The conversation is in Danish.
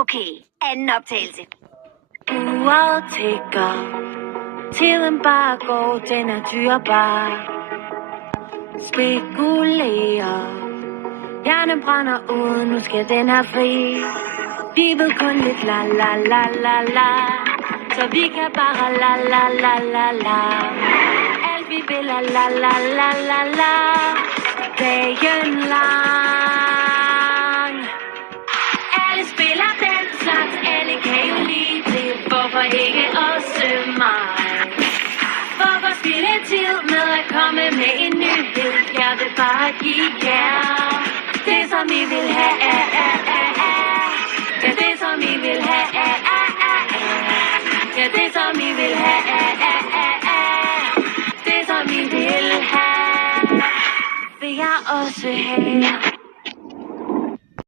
Okay, anden optagelse. Uret tigger, tiden bare går, den er dyrbar. Spekulerer, hjernen brænder ud, nu skal den have fri. Vi ved kun lidt la la la la la, så vi kan bare la la la la la. Alt vi vil er la la la la la, dagen lang. Alle spiller den slags, alle kan jo lide det, hvorfor ikke også mig? Hvorfor spille tid med at komme med en nyhed? Jeg vil bare give jer det, som I vil have. Ja, det, som I vil have. Ja, det, som I vil have. Det, som I vil have, vil jeg også have.